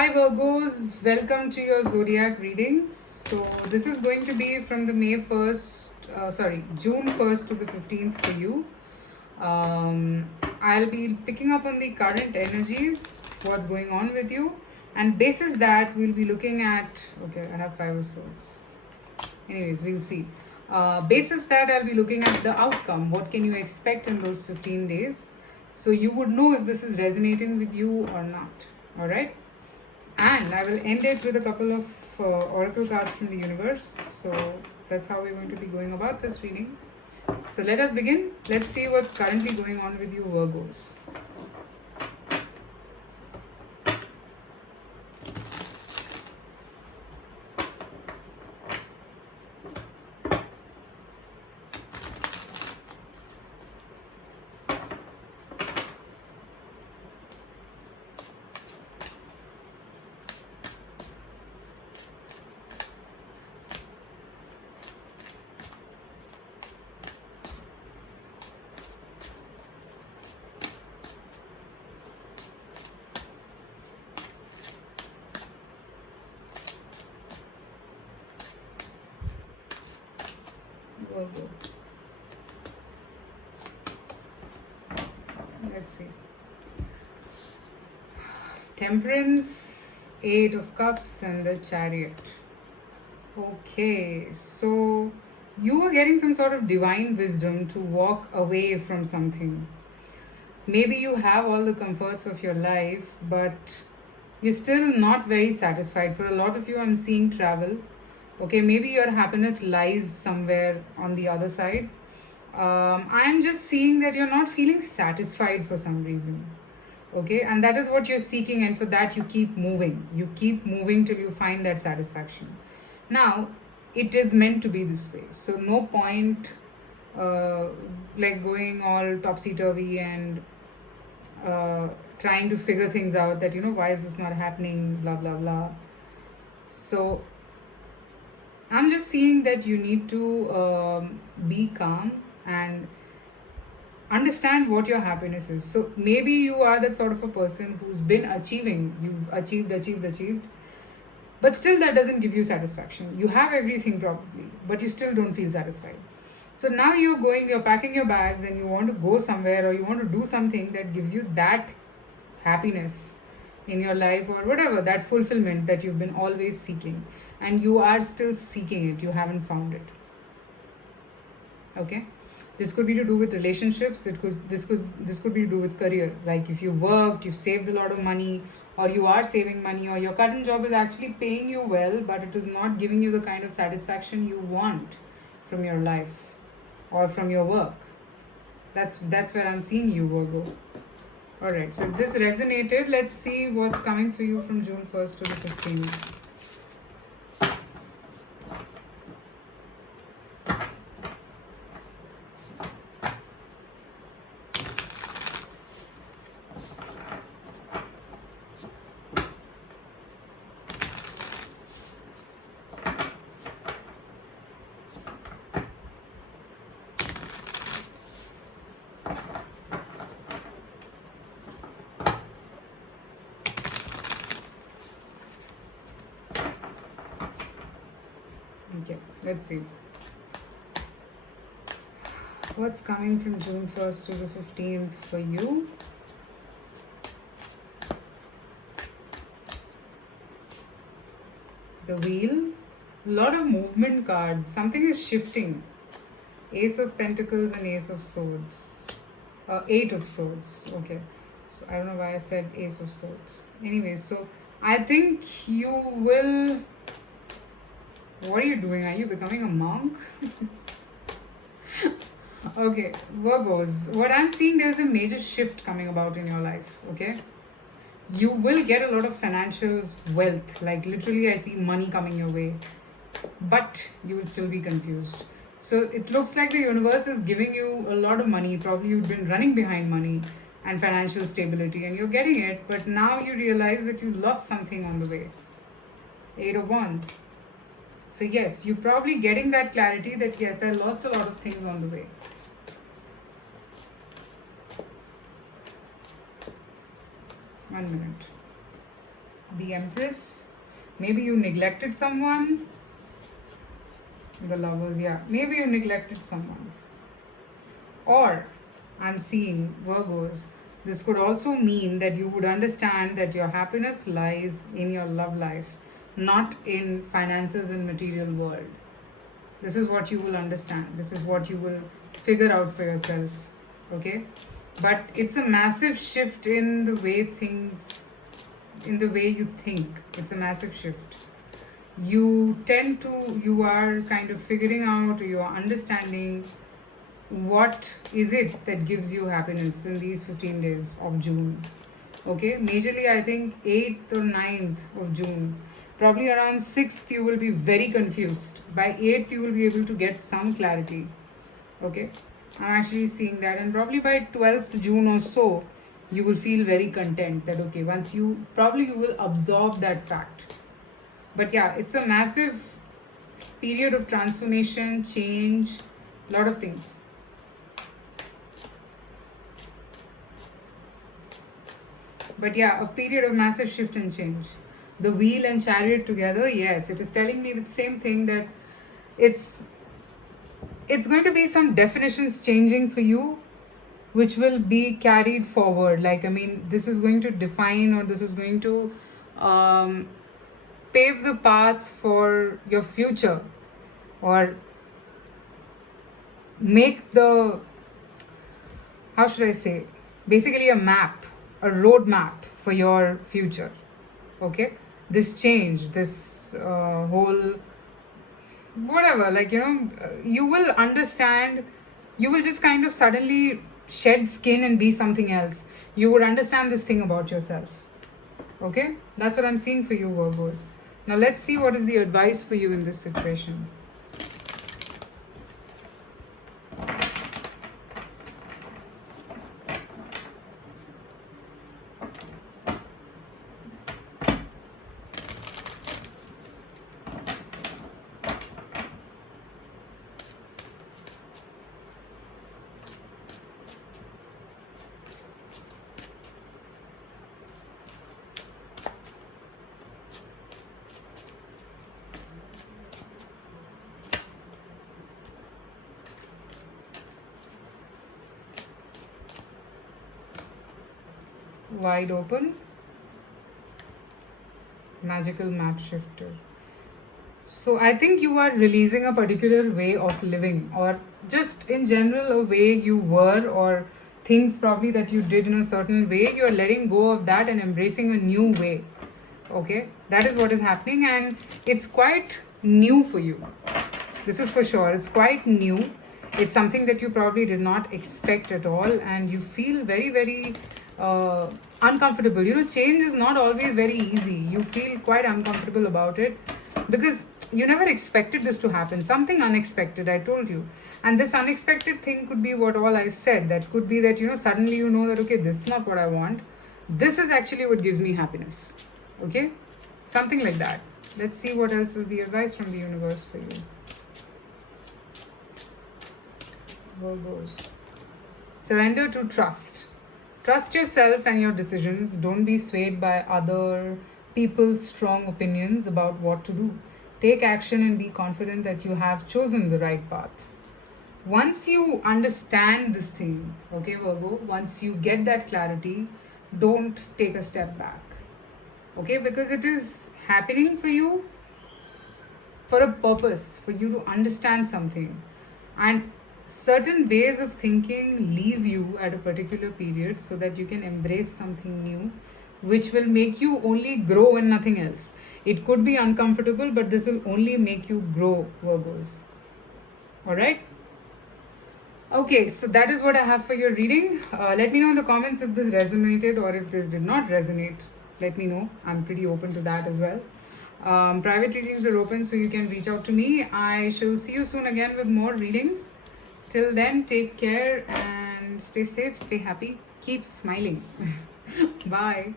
Hi Virgos, welcome to your zodiac reading. So this is going to be from the June 1st to the 15th for you. I'll be picking up on the current energies, what's going on with you, and basis that we'll be looking at. Okay, I have five of swords. Anyways, we'll see. Basis that I'll be looking at the outcome. What can you expect in those 15 days? So you would know if this is resonating with you or not. All right. And I will end it with a couple of oracle cards from the universe. So that's how we're going to be going about this reading. So let us begin. Let's see what's currently going on with you, Virgos. Virgo. Let's see. Temperance, Eight of Cups, and the Chariot. Okay, so you are getting some sort of divine wisdom to walk away from something. Maybe you have all the comforts of your life, but you're still not very satisfied. For a lot of you, I'm seeing travel. Okay, maybe your happiness lies somewhere on the other side. I'm just seeing that you're not feeling satisfied for some reason. Okay, and that is what you're seeking, and for that, you keep moving. You keep moving till you find that satisfaction. Now, it is meant to be this way. So, no point like going all topsy turvy and trying to figure things out that, why is this not happening, blah, blah, blah. So, I'm just seeing that you need to be calm and understand what your happiness is. So maybe you are that sort of a person who's been achieving, you've achieved, but still that doesn't give you satisfaction. You have everything probably, but you still don't feel satisfied. So now you're packing your bags and you want to go somewhere or you want to do something that gives you that happiness in your life or whatever, that fulfillment that you've been always seeking, and you are still seeking it, you haven't found it. Okay, this could be to do with relationships. This could be to do with career. Like if you worked, you saved a lot of money, or you are saving money, or your current job is actually paying you well, but it is not giving you the kind of satisfaction you want from your life or from your work. That's where I'm seeing you, Virgo. All right. So if this resonated, let's see what's coming for you from June 1st to the 15th. Okay, let's see. What's coming from June 1st to the 15th for you? The Wheel. A lot of movement cards. Something is shifting. Ace of Pentacles and Ace of Swords. Eight of Swords. Okay. So I don't know why I said Ace of Swords. Anyway, so I think you will... What are you doing? Are you becoming a monk? Okay, Virgos. What I'm seeing, there's a major shift coming about in your life. Okay, you will get a lot of financial wealth. Like literally, I see money coming your way, but you will still be confused. So it looks like the universe is giving you a lot of money. Probably you've been running behind money and financial stability, and you're getting it, but now you realize that you lost something on the way. Eight of Wands. So yes, you're probably getting that clarity that yes, I lost a lot of things on the way. One minute. The Empress. Maybe you neglected someone. The Lovers, yeah. Maybe you neglected someone. Or, I'm seeing Virgos, this could also mean that you would understand that your happiness lies in your love life, not in finances and material world. This is what you will understand. This is what you will figure out for yourself. Okay? But it's a massive shift in the way things, in the way you think. It's a massive shift. You are kind of figuring out, or you are understanding what is it that gives you happiness in these 15 days of June. Okay, majorly I think 8th or 9th of June, probably around 6th you will be very confused. By 8th you will be able to get some clarity. Okay, I'm actually seeing that, and probably by 12th June or so you will feel very content that okay, once you probably you will absorb that fact. But yeah, it's a massive period of transformation, change, lot of things. But yeah, a period of massive shift and change. The Wheel and Chariot together, yes, it is telling me the same thing, that it's going to be some definitions changing for you, which will be carried forward. Like, I mean, this is going to define, or this is going to pave the path for your future, or make the, how should I say, basically a map, a roadmap for your future. Okay, this change, this whole whatever, like, you will understand, you will just kind of suddenly shed skin and be something else. You would understand this thing about yourself. Okay, that's what I'm seeing for you, Virgos. Now let's see what is the advice for you in this situation. Wide open, magical map shifter. So I think you are releasing a particular way of living, or just in general a way you were, or things probably that you did in a certain way. You're letting go of that and embracing a new way. Okay, that is what is happening, and it's quite new for you. This is for sure. It's quite new. It's something that you probably did not expect at all, and you feel very, very uncomfortable. Change is not always very easy. You feel quite uncomfortable about it because you never expected this to happen. Something unexpected, I told you. And this unexpected thing could be what all I said. That could be that, suddenly you know that, okay, this is not what I want. This is actually what gives me happiness. Okay? Something like that. Let's see what else is the advice from the universe for you. Virgos. Surrender to trust. Trust yourself and your decisions. Don't be swayed by other people's strong opinions about what to do. Take action and be confident that you have chosen the right path. Once you understand this thing, okay, Virgo, once you get that clarity, don't take a step back. Okay, because it is happening for you for a purpose, for you to understand something. And certain ways of thinking leave you at a particular period so that you can embrace something new, which will make you only grow and nothing else. It could be uncomfortable, but this will only make you grow, Virgos. Alright? Okay, so that is what I have for your reading. Let me know in the comments if this resonated or if this did not resonate. Let me know. I'm pretty open to that as well. Private readings are open, so you can reach out to me. I shall see you soon again with more readings. Till then, take care and stay safe, stay happy, keep smiling. Bye.